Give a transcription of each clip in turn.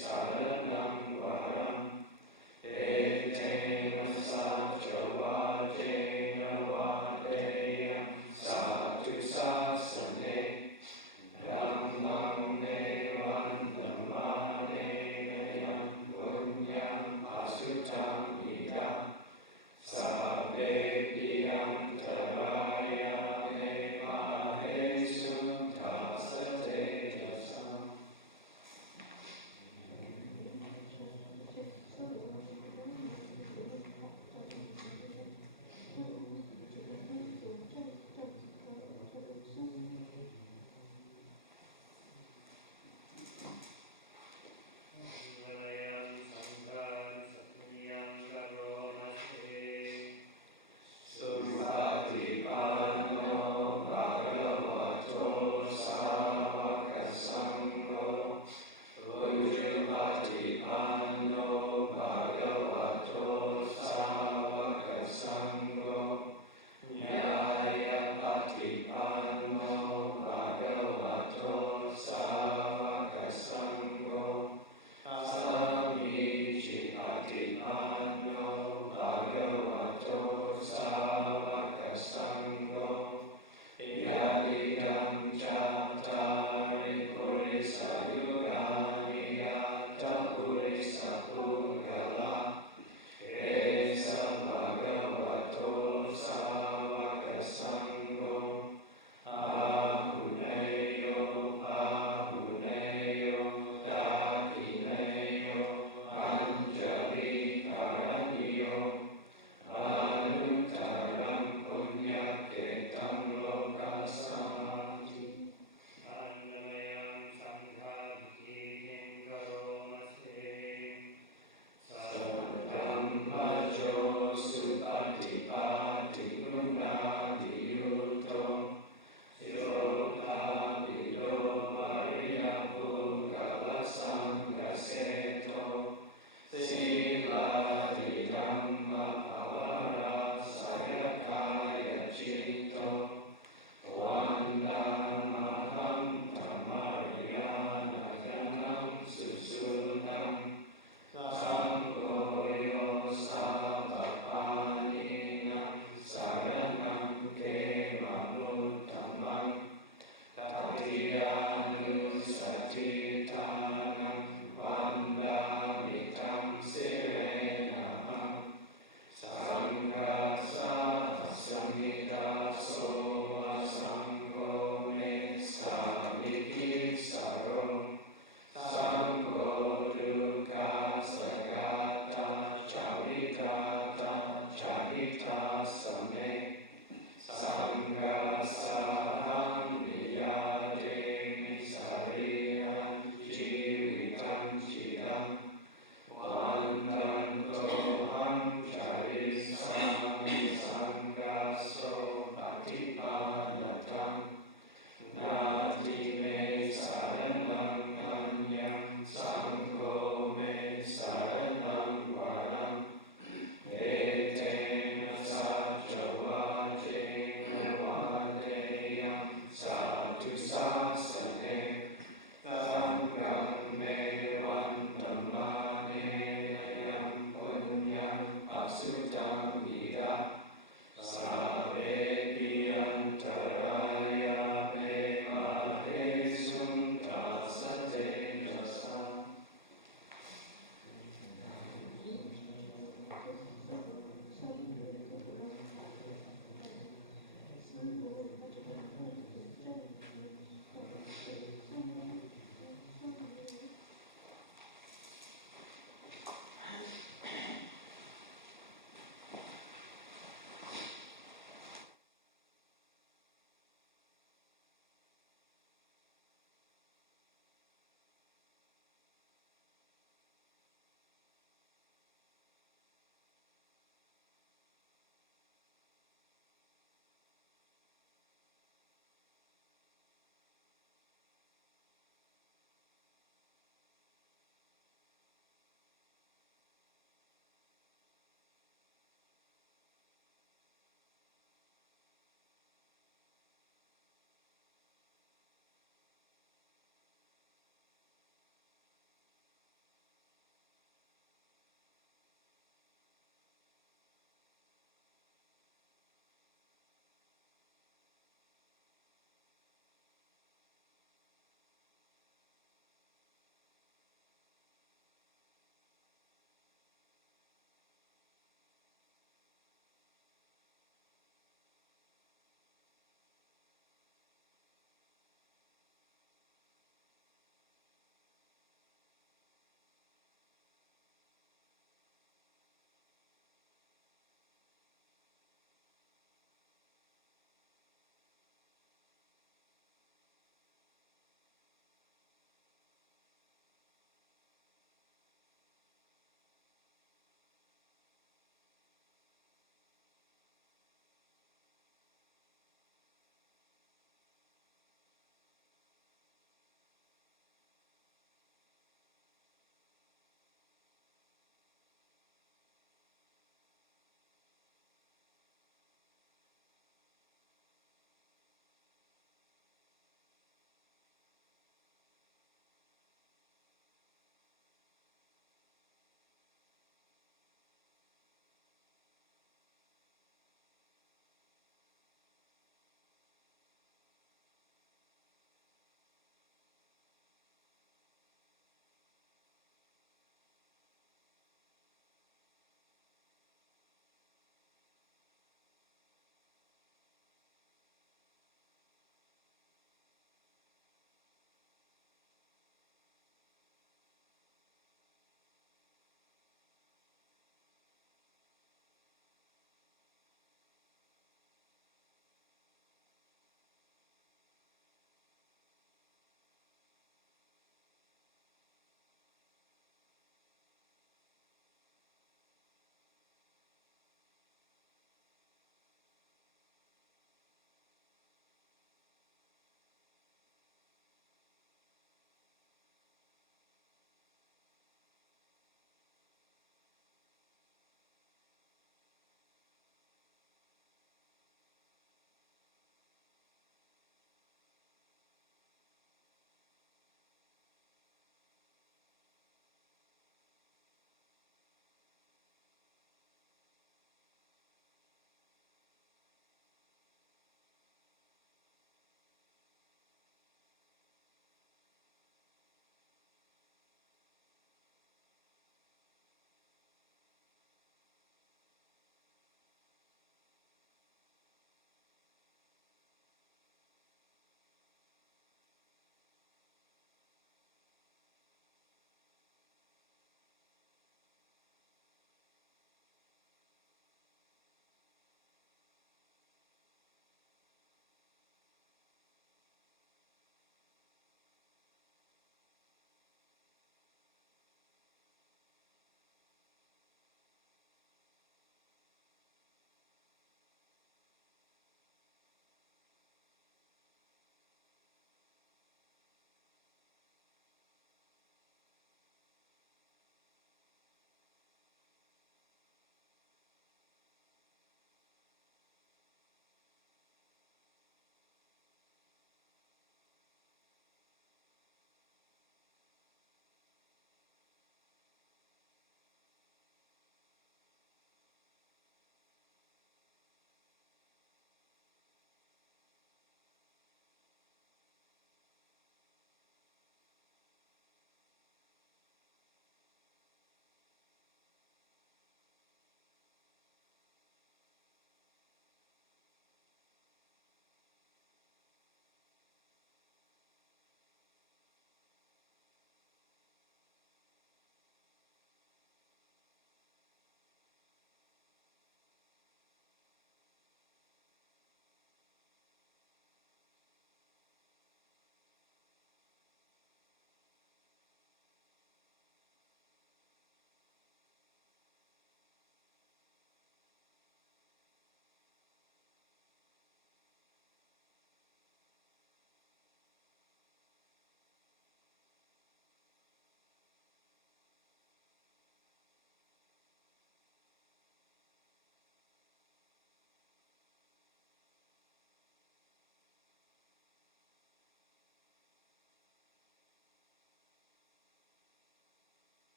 Saranam varam, etena sacho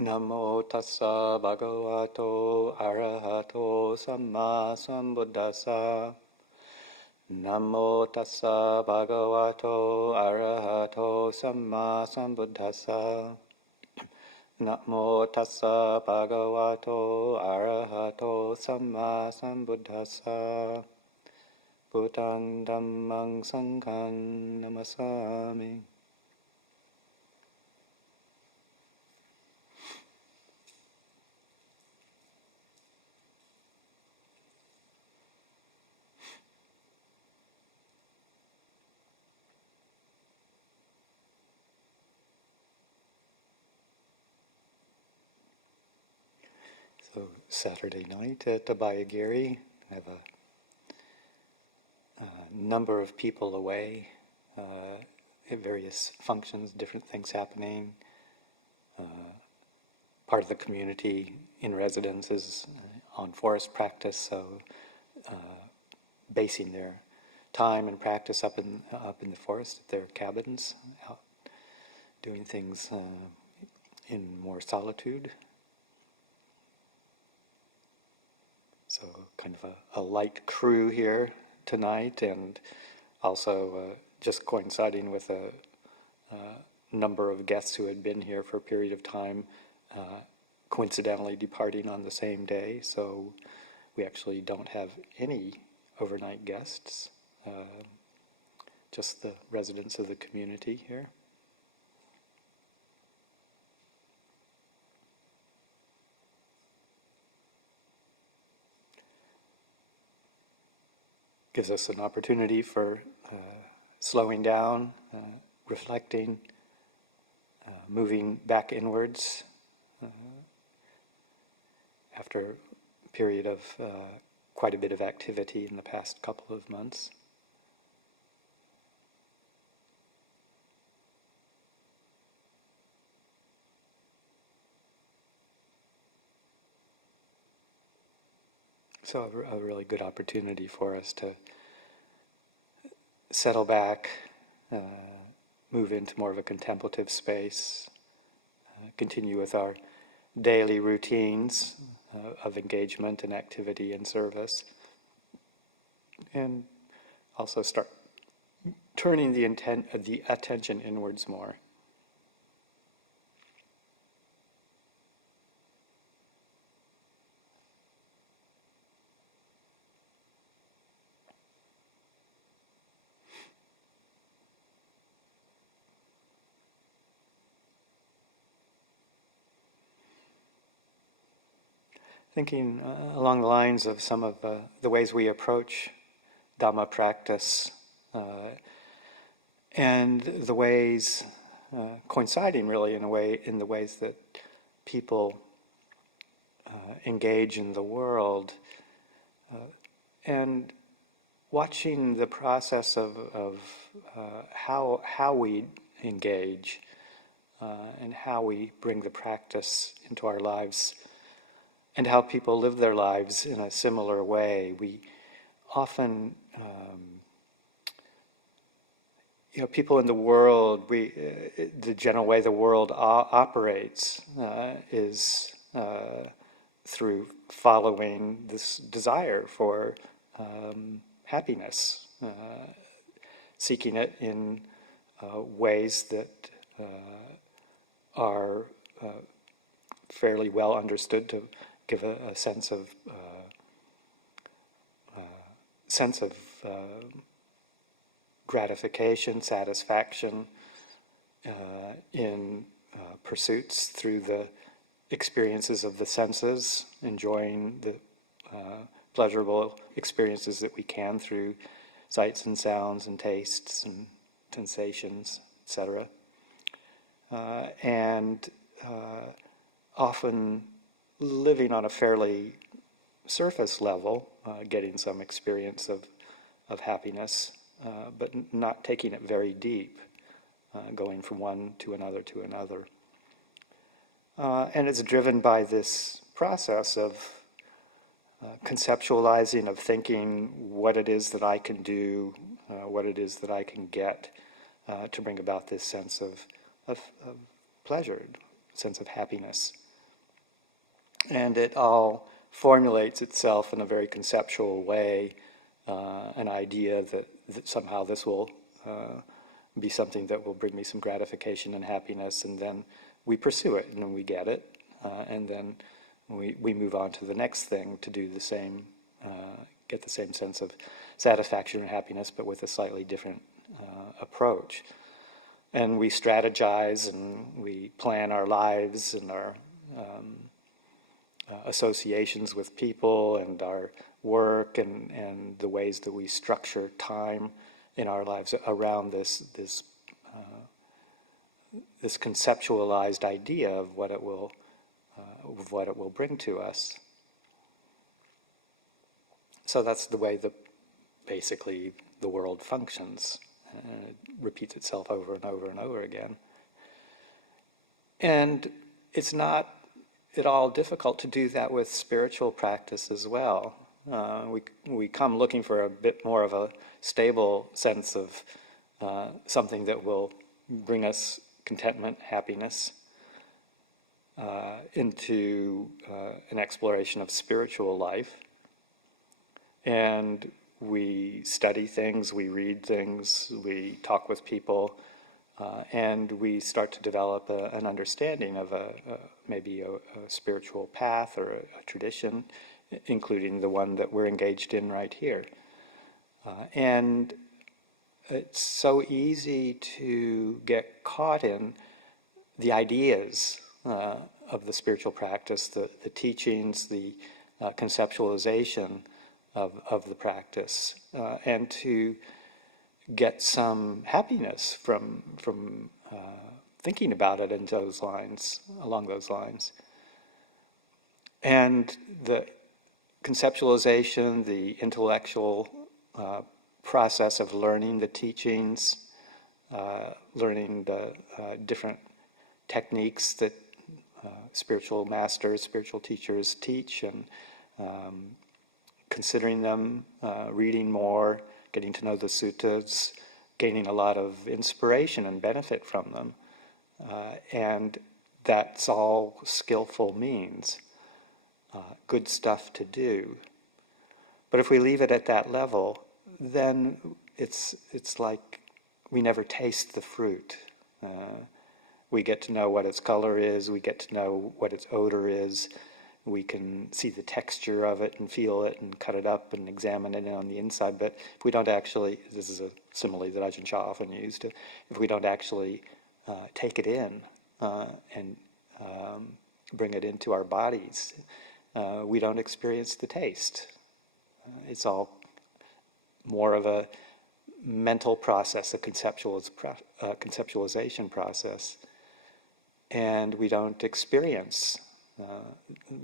Namo tassa bhagavato arahato samma sambuddhassa. Namo tassa bhagavato arahato samma sambuddhassa. Namo tassa bhagavato arahato samma sambuddhassa. Buddhaṃ Dhammam Sangham Namasami. So Saturday night at Abhayagiri, I have a number of people away at various functions, different things happening. Part of the community in residence is on forest practice, so basing their time and practice up in the forest at their cabins, out doing things in more solitude. So kind of a light crew here tonight, and also just coinciding with a number of guests who had been here for a period of time, coincidentally departing on the same day. So we actually don't have any overnight guests, just the residents of the community here. Gives us an opportunity for slowing down, reflecting, moving back inwards after a period of quite a bit of activity in the past couple of months. So a really good opportunity for us to settle back, move into more of a contemplative space, continue with our daily routines of engagement and activity and service, and also start turning the attention inwards more. Thinking along the lines of some of the ways we approach Dhamma practice, and the ways coinciding really in the ways that people engage in the world, and watching the process of how we engage and how we bring the practice into our lives, and how people live their lives in a similar way. We often, people in the world, the general way the world operates is through following this desire for happiness, seeking it in ways that are fairly well understood to give a sense of gratification, satisfaction in pursuits through the experiences of the senses, enjoying the pleasurable experiences that we can through sights and sounds and tastes and sensations, etc. And often living on a fairly surface level, getting some experience of happiness, but not taking it very deep, going from one to another to another. And it's driven by this process of conceptualizing, of thinking what it is that I can do, what it is that I can get to bring about this sense of pleasure, sense of happiness. And it all formulates itself in a very conceptual way, an idea that somehow this will be something that will bring me some gratification and happiness, and then we pursue it, and then we get it, and then we move on to the next thing to do the same, get the same sense of satisfaction or happiness, but with a slightly different approach. And we strategize and we plan our lives and our associations with people and our work and the ways that we structure time in our lives around this conceptualized idea of what it will bring to us. So that's the way that basically the world functions. It repeats itself over and over and over again. And it's not at all difficult to do that with spiritual practice as well. We come looking for a bit more of a stable sense of something that will bring us contentment, happiness, into an exploration of spiritual life. And we study things, we read things, we talk with people, and we start to develop an understanding of maybe a spiritual path or a tradition, including the one that we're engaged in right here. And it's so easy to get caught in the ideas of the spiritual practice, the teachings, the conceptualization of the practice, and to get some happiness from thinking about it in those lines, along those lines. And the conceptualization, the intellectual process of learning the teachings, learning the different techniques that spiritual masters, spiritual teachers teach, and considering them, reading more, getting to know the suttas, gaining a lot of inspiration and benefit from them. And that's all skillful means, good stuff to do. But if we leave it at that level, then it's like we never taste the fruit. We get to know what its color is, we get to know what its odor is, we can see the texture of it and feel it and cut it up and examine it on the inside. But if we don't actually, this is a simile that Ajahn Chah often used, if we don't actually take it in and bring it into our bodies, we don't experience the taste. It's all more of a mental process, a conceptualization process, and we don't experience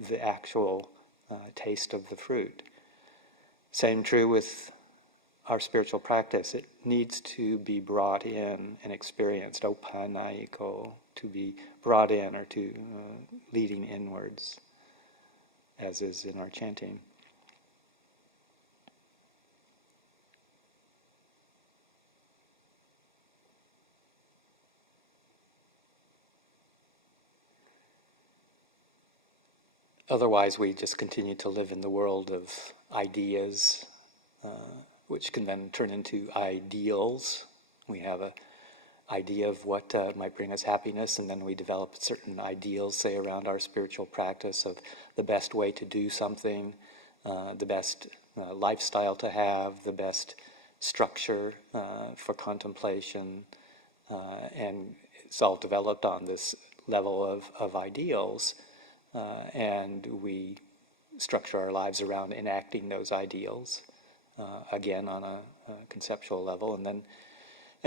the actual taste of the fruit. Same true with our spiritual practice. It needs to be brought in and experienced, opanayiko, to be brought in or to leading inwards, as is in our chanting. Otherwise, we just continue to live in the world of ideas, which can then turn into ideals. We have an idea of what might bring us happiness, and then we develop certain ideals, say, around our spiritual practice of the best way to do something, the best lifestyle to have, the best structure for contemplation, and it's all developed on this level of ideals. And we structure our lives around enacting those ideals, again on a conceptual level, and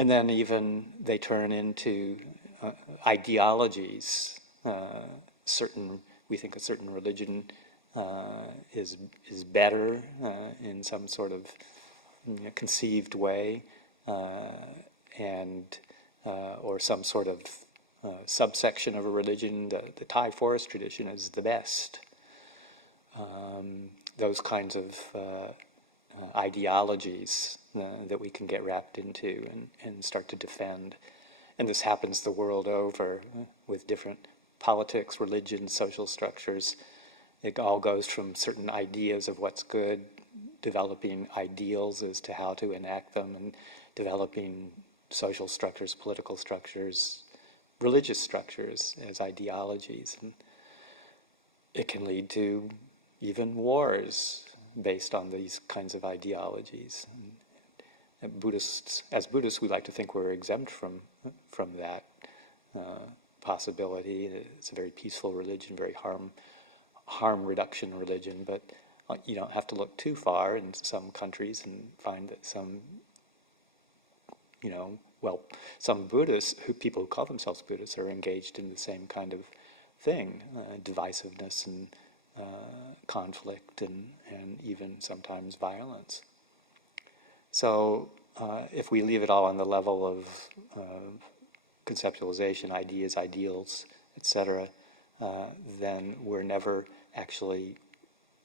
then even they turn into ideologies. We think a certain religion is better in some sort of conceived way, and or some sort of subsection of a religion. The Thai forest tradition is the best. Those kinds of ideologies that we can get wrapped into and start to defend. And this happens the world over with different politics, religions, social structures. It all goes from certain ideas of what's good, developing ideals as to how to enact them, and developing social structures, political structures, religious structures as ideologies. And it can lead to even wars based on these kinds of ideologies. And as Buddhists, we like to think we're exempt from that possibility. It's a very peaceful religion, very harm reduction religion, but you don't have to look too far in some countries and find that some Buddhists, people who call themselves Buddhists, are engaged in the same kind of thing, divisiveness and conflict and even sometimes violence. So if we leave it all on the level of conceptualization, ideas, ideals, etc., then we're never actually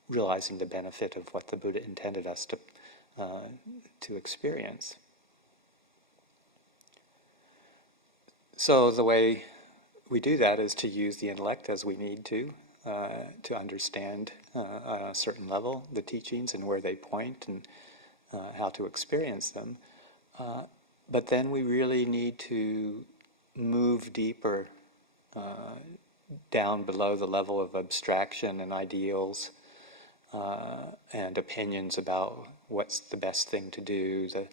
realizing the benefit of what the Buddha intended us to experience. So the way we do that is to use the intellect as we need to understand on a certain level the teachings and where they point and how to experience them. But then we really need to move deeper down below the level of abstraction and ideals and opinions about what's the best thing to do, the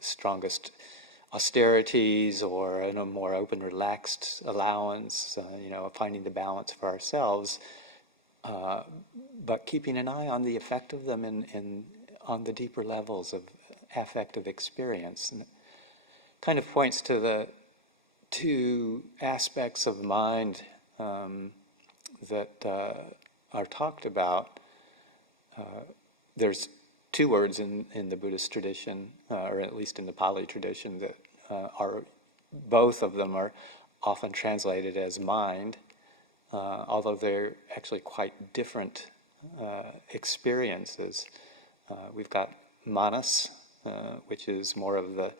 strongest austerities, or a more open, relaxed allowance, finding the balance for ourselves, but keeping an eye on the effect of them on the deeper levels of affective experience. And it kind of points to the two aspects of mind that are talked about. There's two words in the Buddhist tradition, or at least in the Pali tradition, that are, both of them are often translated as mind, although they're actually quite different experiences. We've got manas, which is more of the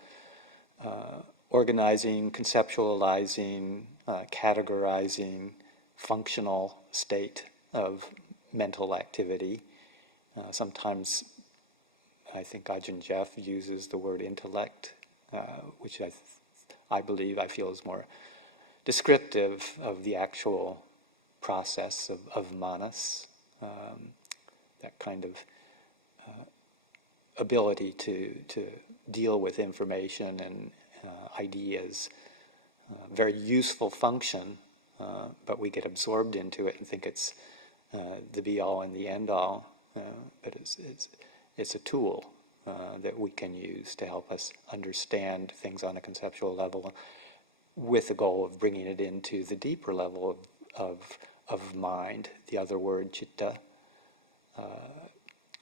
organizing, conceptualizing, categorizing, functional state of mental activity. Sometimes I think Ajahn Jeff uses the word intellect, which I feel is more descriptive of the actual process of manas, that kind of ability to deal with information and ideas, very useful function, but we get absorbed into it and think it's the be-all and the end-all, but it's a tool that we can use to help us understand things on a conceptual level, with the goal of bringing it into the deeper level of mind. The other word, citta,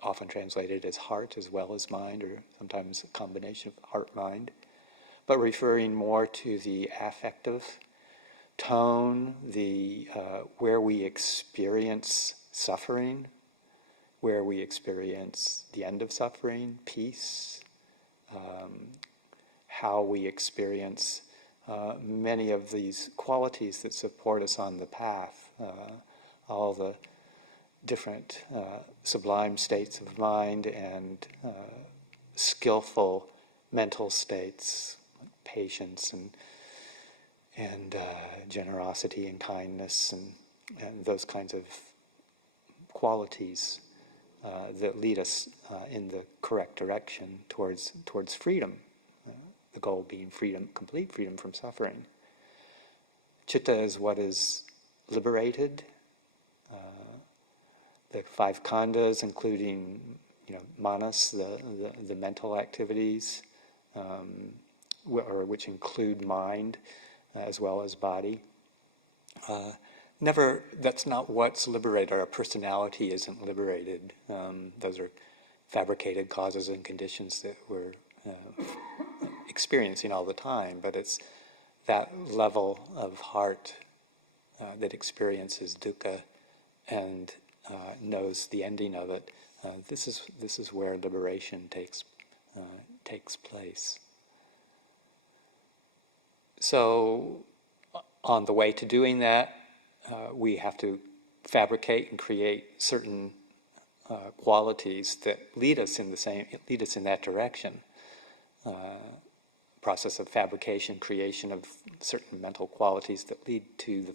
often translated as heart as well as mind, or sometimes a combination of heart-mind, but referring more to the affective tone, the where we experience suffering, where we experience the end of suffering, peace, how we experience many of these qualities that support us on the path, all the different sublime states of mind and skillful mental states, like patience and generosity and kindness and those kinds of qualities that lead us in the correct direction towards freedom. The goal being freedom, complete freedom from suffering. Citta is what is liberated. The five khandhas, including manas, the mental activities, which include mind as well as body. That's not what's liberated. Our personality isn't liberated. Those are fabricated causes and conditions that we're experiencing all the time, but it's that level of heart that experiences dukkha and knows the ending of it. This is where liberation takes place. So, on the way to doing that, we have to fabricate and create certain qualities that lead us in that direction. Process of fabrication, creation of certain mental qualities that lead to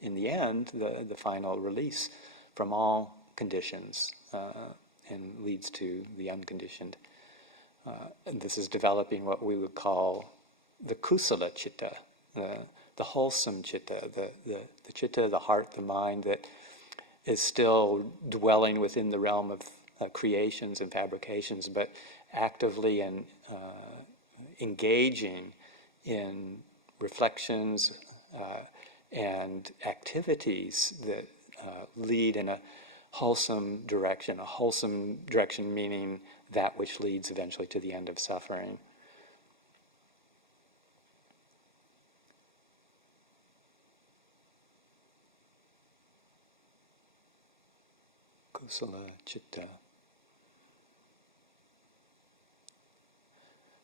in the end, the final release from all conditions, and leads to the unconditioned. And this is developing what we would call the kusala citta, the wholesome citta, the citta, the heart, the mind that is still dwelling within the realm of creations and fabrications, but actively and engaging in reflections and activities that lead in a wholesome direction. A wholesome direction meaning that which leads eventually to the end of suffering. Kusala citta.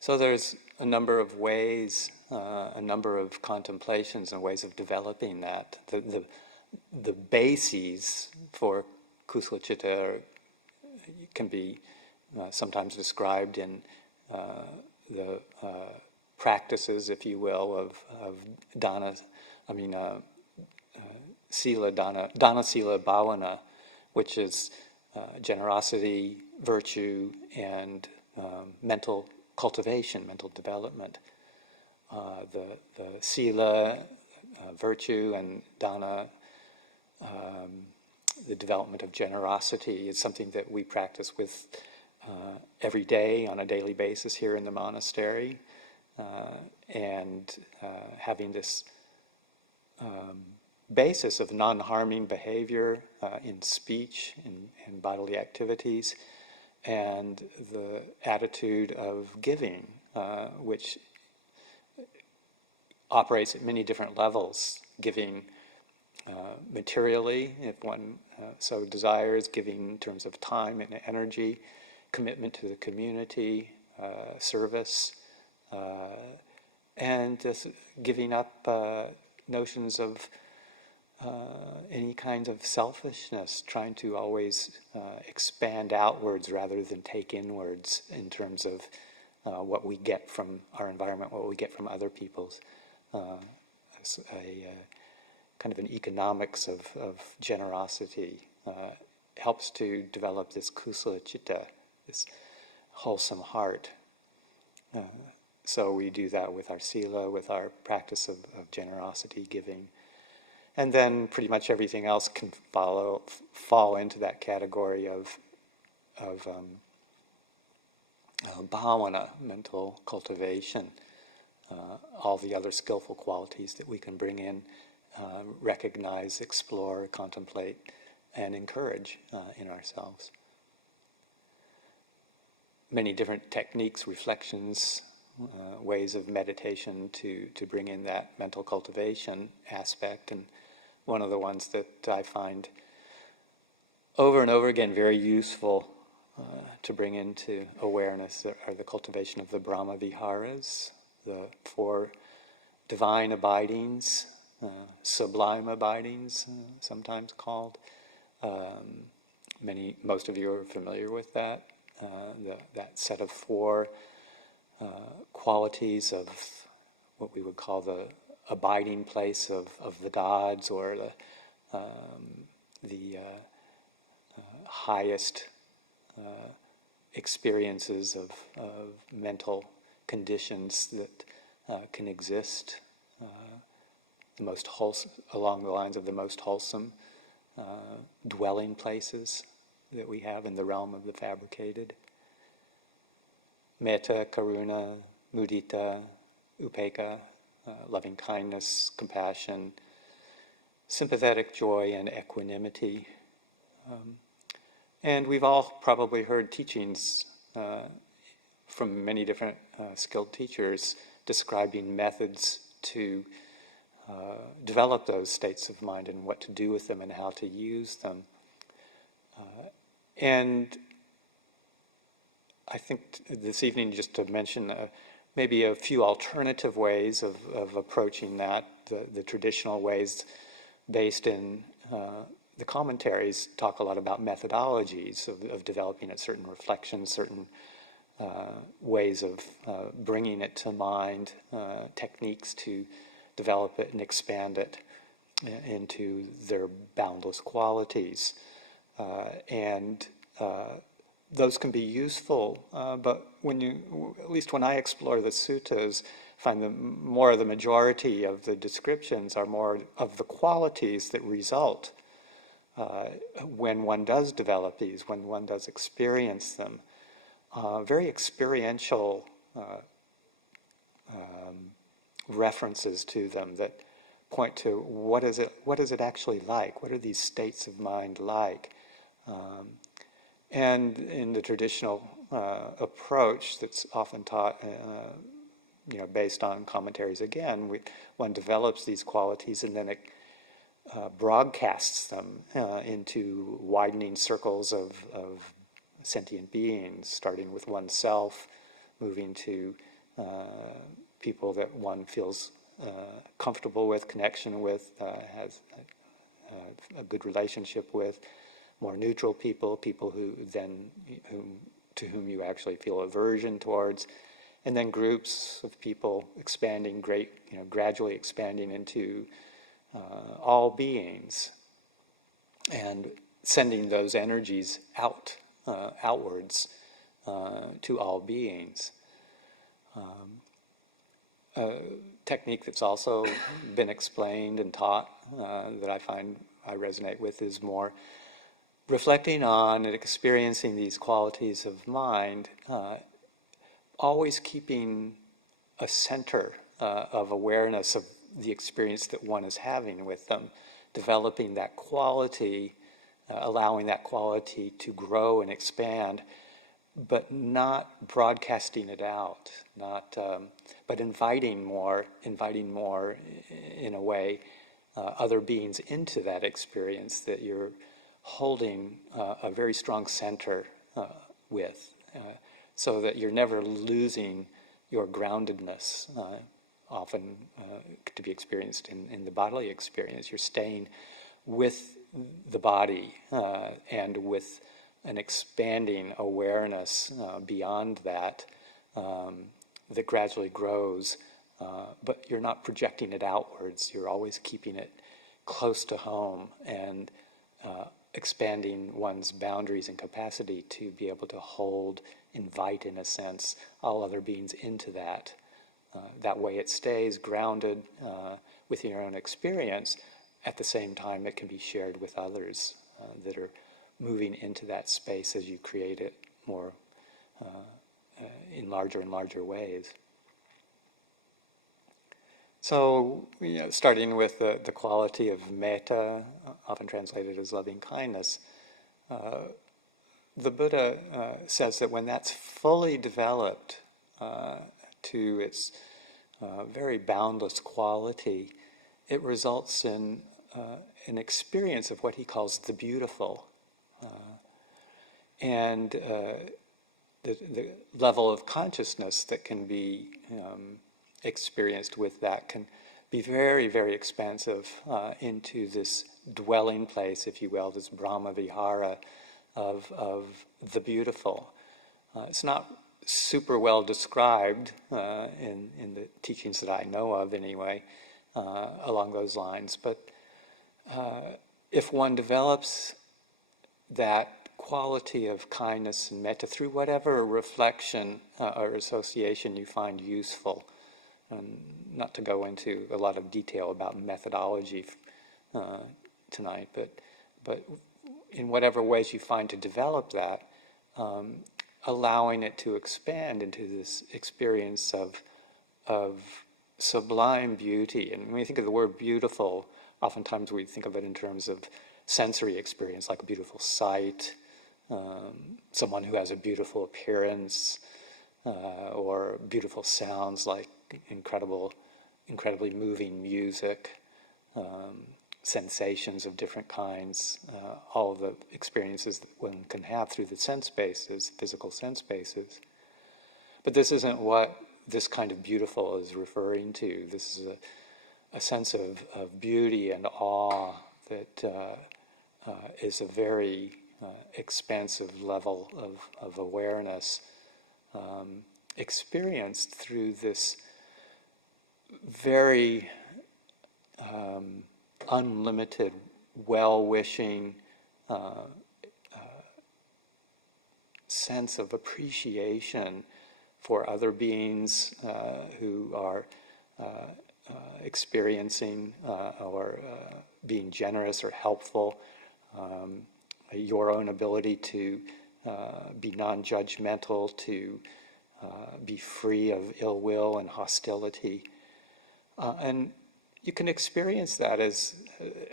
So there's a number of ways, a number of contemplations and ways of developing that. The bases for kusala citta can be sometimes described in the practices, if you will, of sila dana sila bhavana, which is generosity, virtue, and mental cultivation, mental development. The sila, virtue, and dana, the development of generosity, is something that we practice with every day on a daily basis here in the monastery, and having this basis of non-harming behavior in speech and bodily activities, and the attitude of giving, which operates at many different levels. Giving materially, if one so desires, giving in terms of time and energy, commitment to the community, service, and just giving up notions of any kind of selfishness, trying to always expand outwards rather than take inwards in terms of what we get from our environment, what we get from other people's. A kind of an economics of generosity helps to develop this kusala citta, this wholesome heart. So we do that with our sila, with our practice of generosity, giving. And then pretty much everything else can fall into that category of bhavana, mental cultivation. All the other skillful qualities that we can bring in, recognize, explore, contemplate, and encourage in ourselves. Many different techniques, reflections, ways of meditation to bring in that mental cultivation aspect. And one of the ones that I find over and over again very useful to bring into awareness are the cultivation of the Brahma Viharas, the 4 divine abidings, sublime abidings, sometimes called. Most of you are familiar with that. That set of 4 qualities of what we would call the abiding place of the gods, or the highest experiences of mental conditions that can exist, the most wholesome, along the lines of the most wholesome dwelling places that we have in the realm of the fabricated. Metta, karuna, mudita, upekkha, loving kindness, compassion, sympathetic joy, and equanimity. And we've all probably heard teachings from many different skilled teachers describing methods to develop those states of mind and what to do with them and how to use them. And I think this evening, just to mention maybe a few alternative ways of approaching that, the traditional ways based in the commentaries talk a lot about methodologies of developing a certain reflection, certain ways of bringing it to mind, techniques to develop it and expand it into their boundless qualities. And those can be useful, but at least when I explore the suttas, find the majority of the descriptions are more of the qualities that result when one does develop these, when one does experience them. Very experiential references to them that point to what is it actually like? What are these states of mind like? And in the traditional approach that's often taught, based on commentaries again, one develops these qualities and then it broadcasts them into widening circles of sentient beings, starting with oneself, moving to people that one feels comfortable with, connection with, has a good relationship with, more neutral people to whom you actually feel aversion towards, and then groups of people expanding, gradually expanding into all beings, and sending those energies outwards to all beings. A technique that's also been explained and taught that I find I resonate with is more reflecting on and experiencing these qualities of mind, always keeping a center of awareness of the experience that one is having with them, developing that quality, allowing that quality to grow and expand, but not broadcasting it out, but inviting more in a way other beings into that experience that you're holding a very strong center with, so that you're never losing your groundedness, often to be experienced in the bodily experience. You're staying with the body and with an expanding awareness beyond that that gradually grows, but you're not projecting it outwards. You're always keeping it close to home and expanding one's boundaries and capacity to be able to hold, invite in a sense, all other beings into that. That way it stays grounded within your own experience. At the same time, it can be shared with others that are moving into that space as you create it more in larger and larger ways. So, starting with the quality of metta, often translated as loving kindness, the Buddha says that when that's fully developed to its very boundless quality, it results in an experience of what he calls the beautiful. And the level of consciousness that can be experienced with that can be very, very expansive into this dwelling place, if you will, this Brahma Vihara of the beautiful. It's not super well described in the teachings that I know of anyway, along those lines, but if one develops that quality of kindness and metta through whatever reflection or association you find useful, and not to go into a lot of detail about methodology tonight, but in whatever ways you find to develop that, allowing it to expand into this experience of sublime beauty. And when we think of the word beautiful, oftentimes we think of it in terms of sensory experience, like a beautiful sight, someone who has a beautiful appearance, or beautiful sounds like incredibly moving music, sensations of different kinds, all of the experiences that one can have through the sense bases, physical sense bases. But this isn't what this kind of beautiful is referring to. This is a sense of beauty and awe that is a very expansive level of awareness experienced through this very unlimited, well-wishing sense of appreciation for other beings who are experiencing or being generous or helpful, your own ability to be non-judgmental, to be free of ill will and hostility. And you can experience that as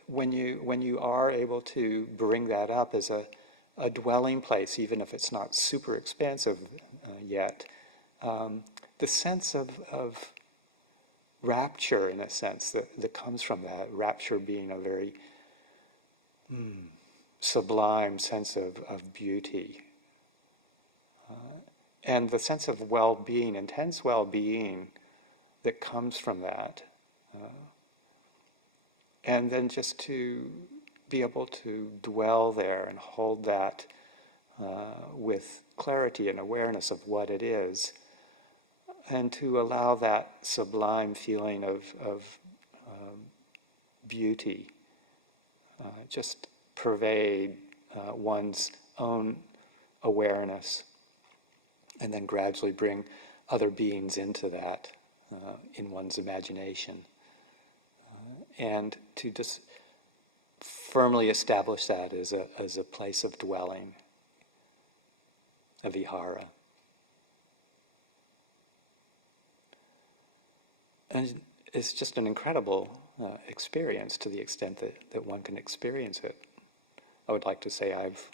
when you are able to bring that up as a dwelling place, even if it's not super expansive yet. The sense of rapture, in a sense, that comes from that, rapture being a very sublime sense of beauty. And the sense of well-being, intense well-being that comes from that. And then just to be able to dwell there and hold that with clarity and awareness of what it is, and to allow that sublime feeling of beauty just pervade one's own awareness, and then gradually bring other beings into that in one's imagination. And to just firmly establish that as a place of dwelling, a vihara. And it's just an incredible experience to the extent that one can experience it. I would like to say I've,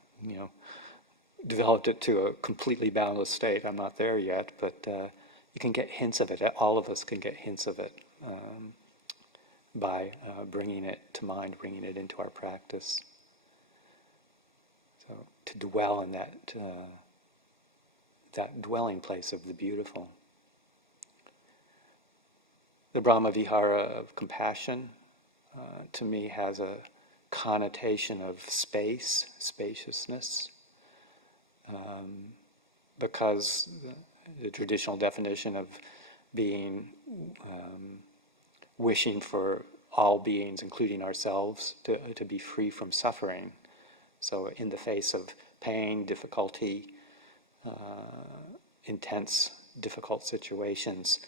developed it to a completely boundless state. I'm not there yet, but you can get hints of it. All of us can get hints of it by bringing it to mind, bringing it into our practice. So to dwell in that dwelling place of the beautiful. The Brahma Vihara of compassion, to me, has a connotation of space, spaciousness, because the traditional definition of being wishing for all beings, including ourselves, to be free from suffering. So in the face of pain, difficulty, intense, difficult situations,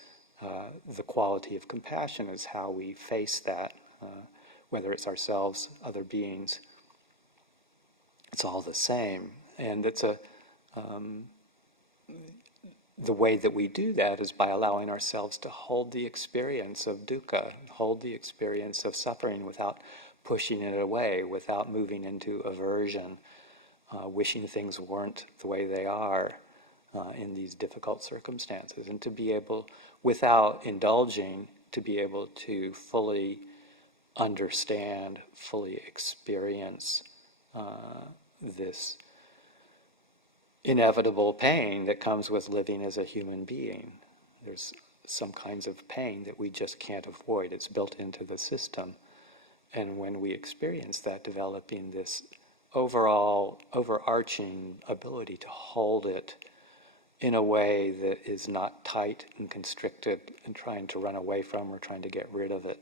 the quality of compassion is how we face that, whether it's ourselves, other beings. It's all the same. And it's the way that we do that is by allowing ourselves to hold the experience of dukkha, hold the experience of suffering without pushing it away, without moving into aversion, wishing things weren't the way they are in these difficult circumstances, and to be able, without indulging, to be able to fully understand, fully experience this inevitable pain that comes with living as a human being. There's some kinds of pain that we just can't avoid. It's built into the system. And when we experience that, developing this overall, overarching ability to hold it in a way that is not tight and constricted and trying to run away from or trying to get rid of it,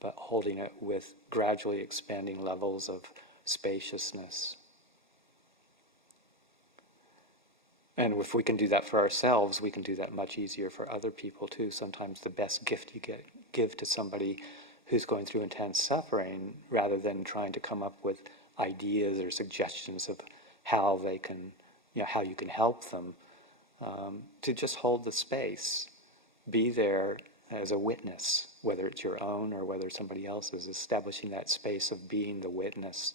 but holding it with gradually expanding levels of spaciousness. And if we can do that for ourselves, we can do that much easier for other people too. Sometimes the best gift you give to somebody who's going through intense suffering, rather than trying to come up with ideas or suggestions of how they can, how you can help them, to just hold the space, be there as a witness, whether it's your own or whether somebody else's, establishing that space of being the witness.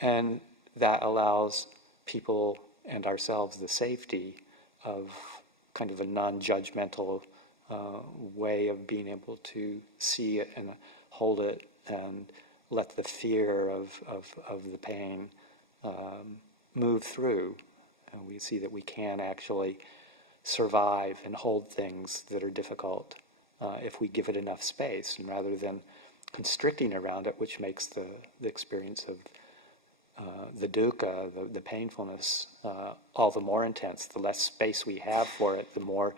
And that allows people and ourselves the safety of kind of a non-judgmental way of being able to see it and hold it and let the fear of the pain move through. And we see that we can actually survive and hold things that are difficult if we give it enough space, and rather than constricting around it, which makes the experience of the dukkha, the painfulness, all the more intense. The less space we have for it, the more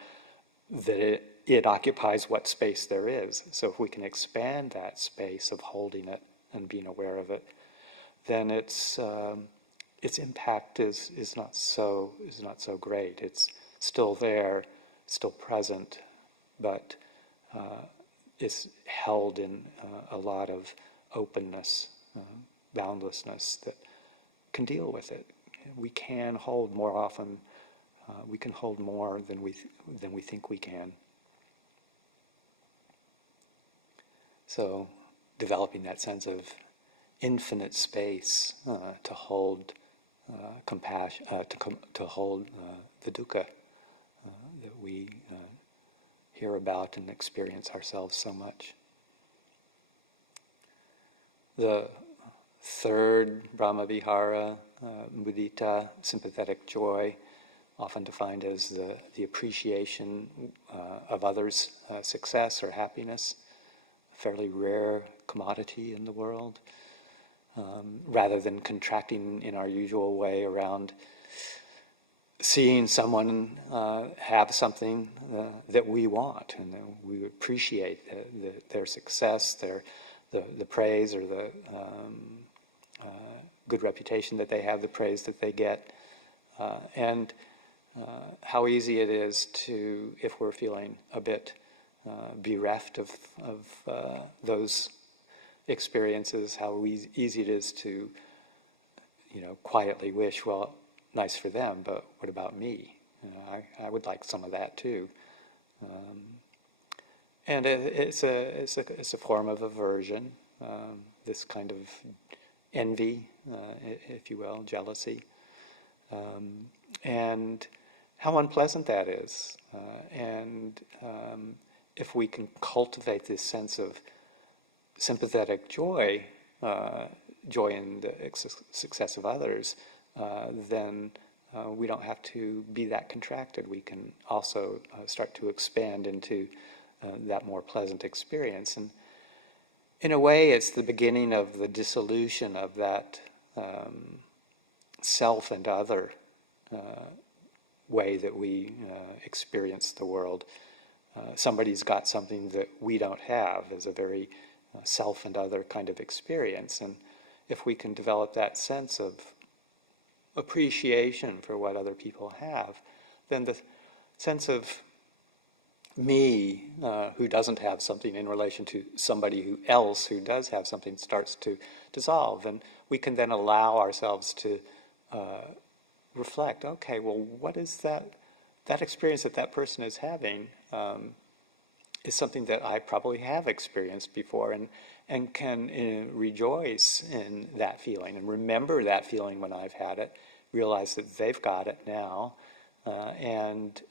that it occupies what space there is. So if we can expand that space of holding it and being aware of it, then its impact is not so great. It's still there, still present, but is held in a lot of openness, boundlessness that can deal with it. We can hold more often. We can hold more than we think we can. So, developing that sense of infinite space to hold compassion, to hold the dukkha that we hear about and experience ourselves so much. The third Brahma Vihara, mudita, sympathetic joy, often defined as the appreciation of others' success or happiness, a fairly rare commodity in the world, rather than contracting in our usual way around seeing someone have something that we want, and we appreciate their success, the praise or the good reputation that they have, the praise that they get, and how easy it is to, if we're feeling a bit bereft of those experiences, how easy it is to, quietly wish, well, nice for them, but what about me? I would like some of that too. And it's a form of aversion, this kind of envy, if you will, jealousy, and how unpleasant that is. And if we can cultivate this sense of sympathetic joy, joy in the success of others, then we don't have to be that contracted. We can also start to expand into that more pleasant experience. And in a way, it's the beginning of the dissolution of that self and other way that we experience the world. Somebody's got something that we don't have is a very self and other kind of experience. And if we can develop that sense of appreciation for what other people have, then the sense of me who doesn't have something in relation to somebody else who does have something starts to dissolve. And we can then allow ourselves to reflect, okay, well, what is that experience that person is having is something that I probably have experienced before, and can rejoice in that feeling and remember that feeling when I've had it, realize that they've got it now, and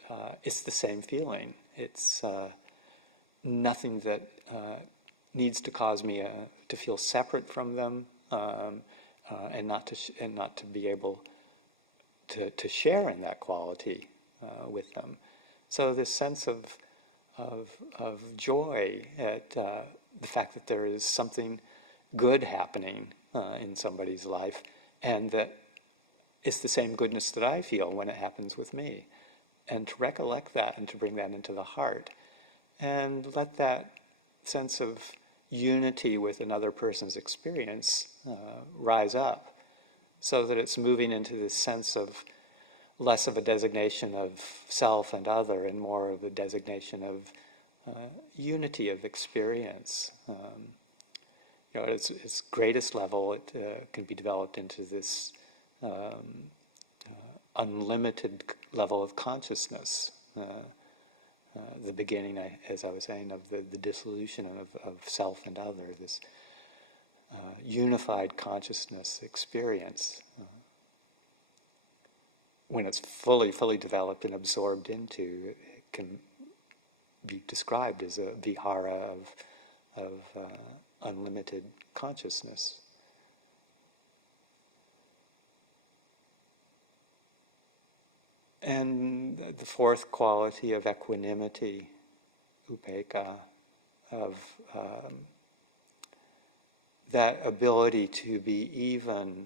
it's the same feeling. It's nothing that needs to cause me to feel separate from them, and not to be able to share in that quality with them. So this sense of joy at the fact that there is something good happening in somebody's life, and that it's the same goodness that I feel when it happens with me. And to recollect that and to bring that into the heart, and let that sense of unity with another person's experience rise up, so that it's moving into this sense of less of a designation of self and other, and more of a designation of unity of experience. At its greatest level, it can be developed into this unlimited level of consciousness. The beginning, as I was saying, of the dissolution of self and other, this unified consciousness experience. When it's fully developed and absorbed into, it can be described as a vihara of unlimited consciousness. And the fourth quality of equanimity, upekkha, of that ability to be even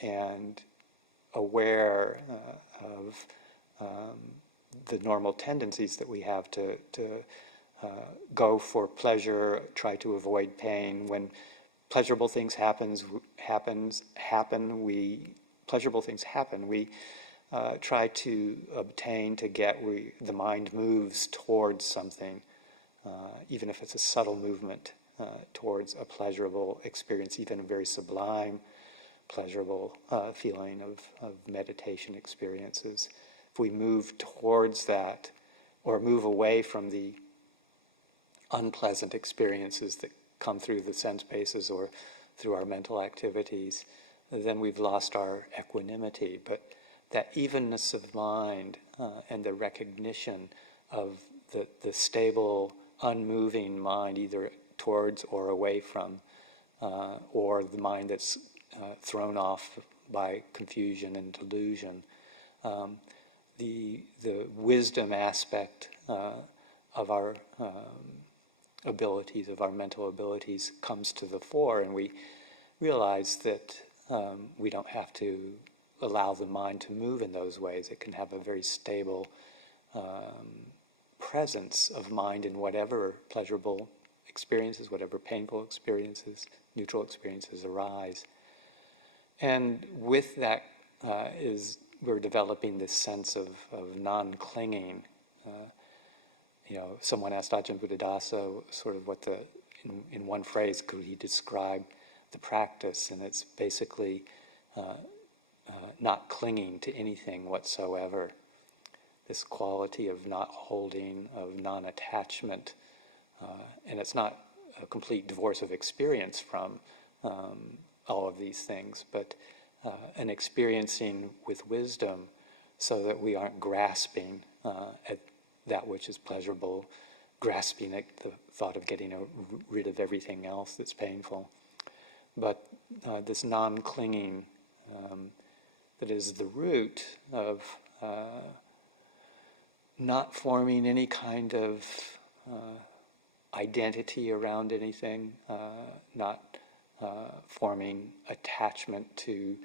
and aware of the normal tendencies that we have to go for pleasure, try to avoid pain. When pleasurable things happen, we try to obtain, to get. The mind moves towards something, even if it's a subtle movement towards a pleasurable experience, even a very sublime, pleasurable feeling of meditation experiences. If we move towards that, or move away from the unpleasant experiences that come through the sense bases or through our mental activities, then we've lost our equanimity. But that evenness of mind and the recognition of the stable, unmoving mind, either towards or away from, or the mind that's thrown off by confusion and delusion. The wisdom aspect of our abilities, of our mental abilities, comes to the fore, and we realize that we don't have to allow the mind to move in those ways. It can have a very stable presence of mind in whatever pleasurable experiences, whatever painful experiences, neutral experiences arise. And with that we're developing this sense of non-clinging. Someone asked Ajahn Buddhadasa sort of in one phrase, could he describe the practice? And it's basically not clinging to anything whatsoever. This quality of not holding, of non-attachment. And it's not a complete divorce of experience from all of these things, but an experiencing with wisdom so that we aren't grasping at that which is pleasurable, grasping at the thought of getting rid of everything else that's painful. But this non-clinging that is the root of not forming any kind of identity around anything, not forming attachment to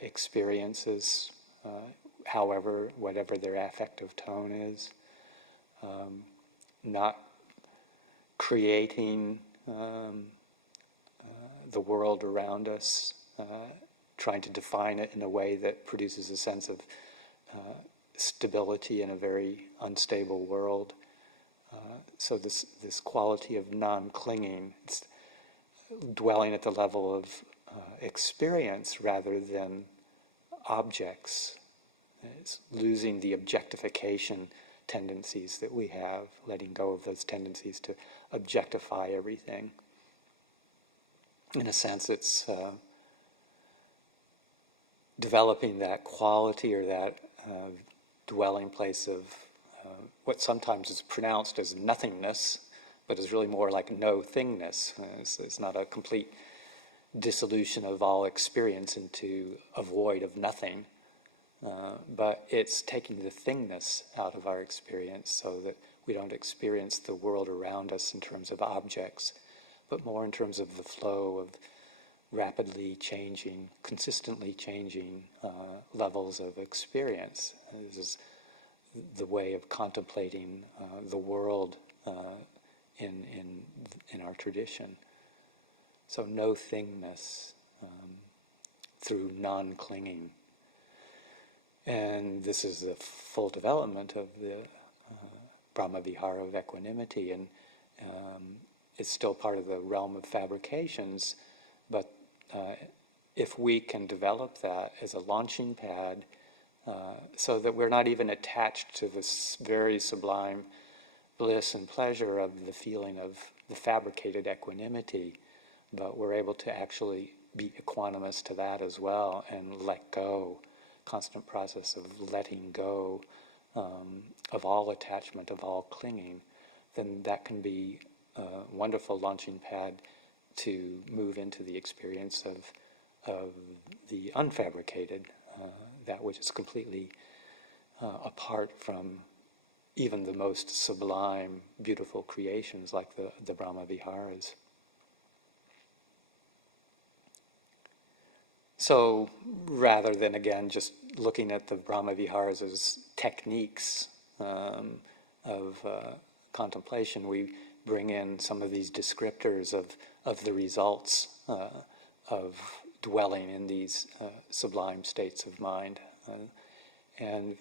experiences, whatever their affective tone is, not creating the world around us, trying to define it in a way that produces a sense of stability in a very unstable world. So this quality of non-clinging, it's dwelling at the level of experience rather than objects. It's losing the objectification tendencies that we have, letting go of those tendencies to objectify everything. In a sense, it's developing that quality or that dwelling place of what sometimes is pronounced as nothingness, but is really more like no-thingness. It's not a complete dissolution of all experience into a void of nothing, but it's taking the thingness out of our experience so that we don't experience the world around us in terms of objects, but more in terms of the flow of rapidly changing, consistently changing levels of experience. This is the way of contemplating the world in our tradition. So no-thingness through non-clinging. And this is the full development of the Brahma-vihara of equanimity, and it's still part of the realm of fabrications, but if we can develop that as a launching pad so that we're not even attached to this very sublime bliss and pleasure of the feeling of the fabricated equanimity, but we're able to actually be equanimous to that as well and let go, constant process of letting go of all attachment, of all clinging, then that can be a wonderful launching pad to move into the experience of the unfabricated, that which is completely apart from even the most sublime, beautiful creations like the Brahma Viharas. So rather than, again, just looking at the Brahma Viharas as techniques of contemplation, we bring in some of these descriptors of the results of dwelling in these sublime states of mind, and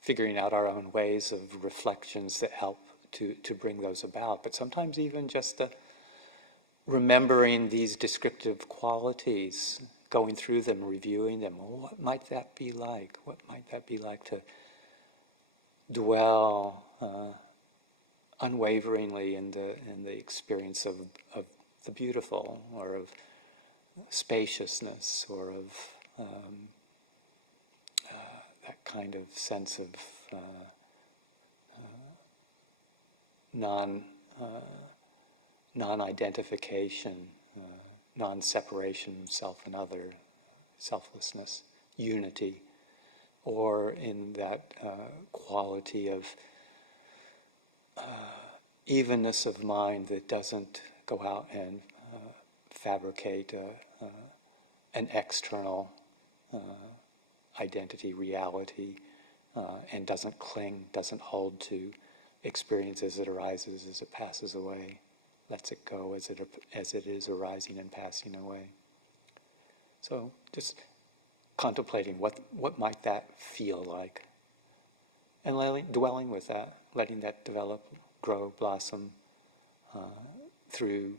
figuring out our own ways of reflections that help to bring those about. But sometimes even just remembering these descriptive qualities, going through them, reviewing them. Well, what might that be like? What might that be like to dwell unwaveringly in the experience of the beautiful, or of spaciousness, or of that kind of sense of non-identification, non-separation of self and other, selflessness, unity, or in that quality of evenness of mind that doesn't go out and fabricate an external identity, reality, and doesn't cling, doesn't hold to experience as it arises, as it passes away, lets it go as it is arising and passing away. So just contemplating what might that feel like, and dwelling with that, letting that develop, grow, blossom through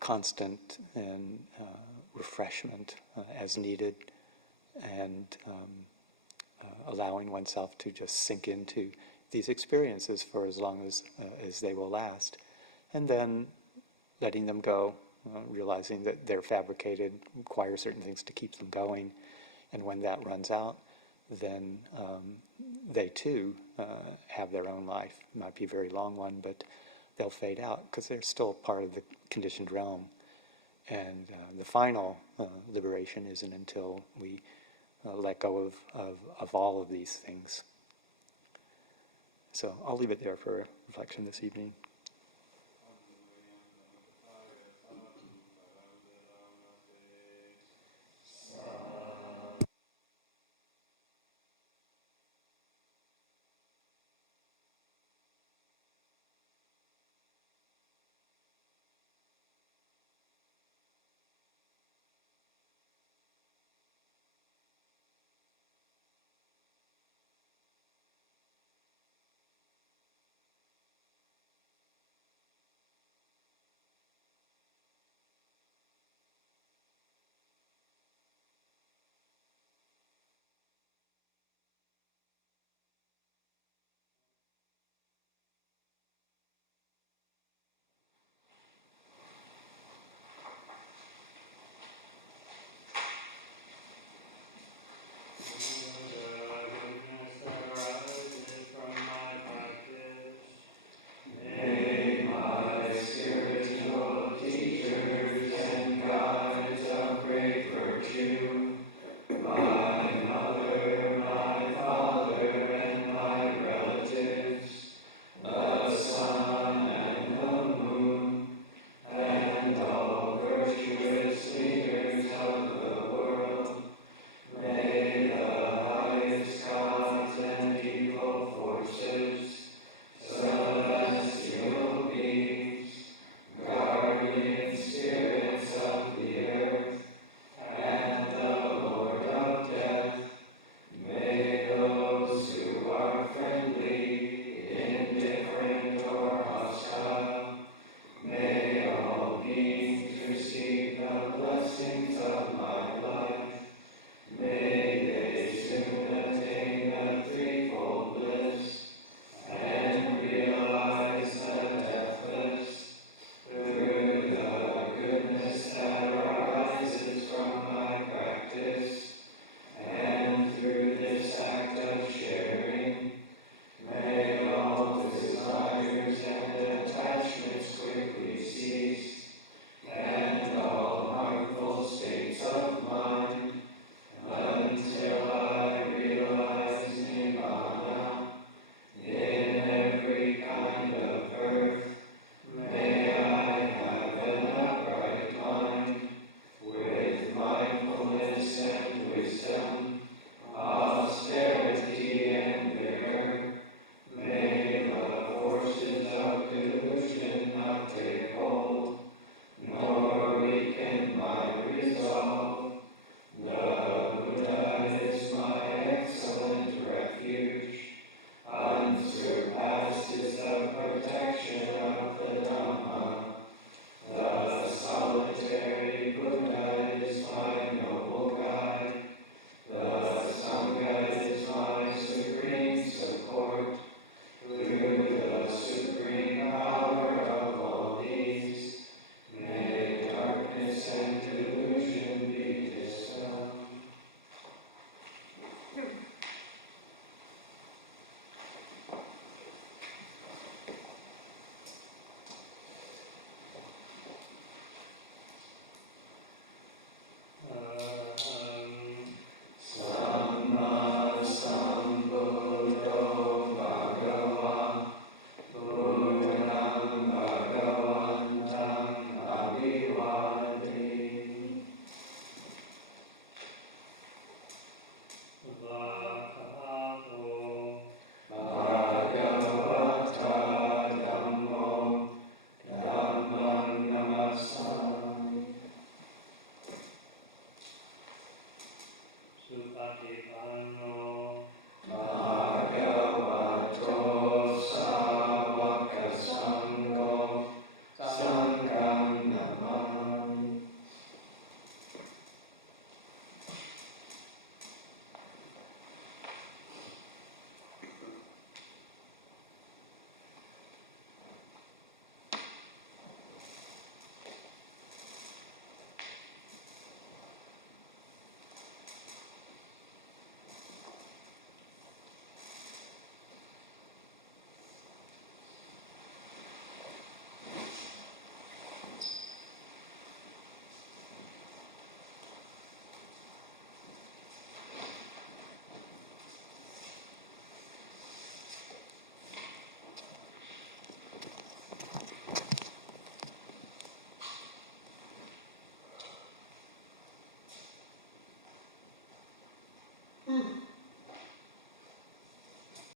constant and refreshment as needed, and allowing oneself to just sink into these experiences for as long as they will last, and then letting them go, realizing that they're fabricated, require certain things to keep them going, and when that runs out, then they too have their own life. It might be a very long one, but they'll fade out because they're still part of the conditioned realm. And the final liberation isn't until we let go of all of these things. So I'll leave it there for reflection this evening.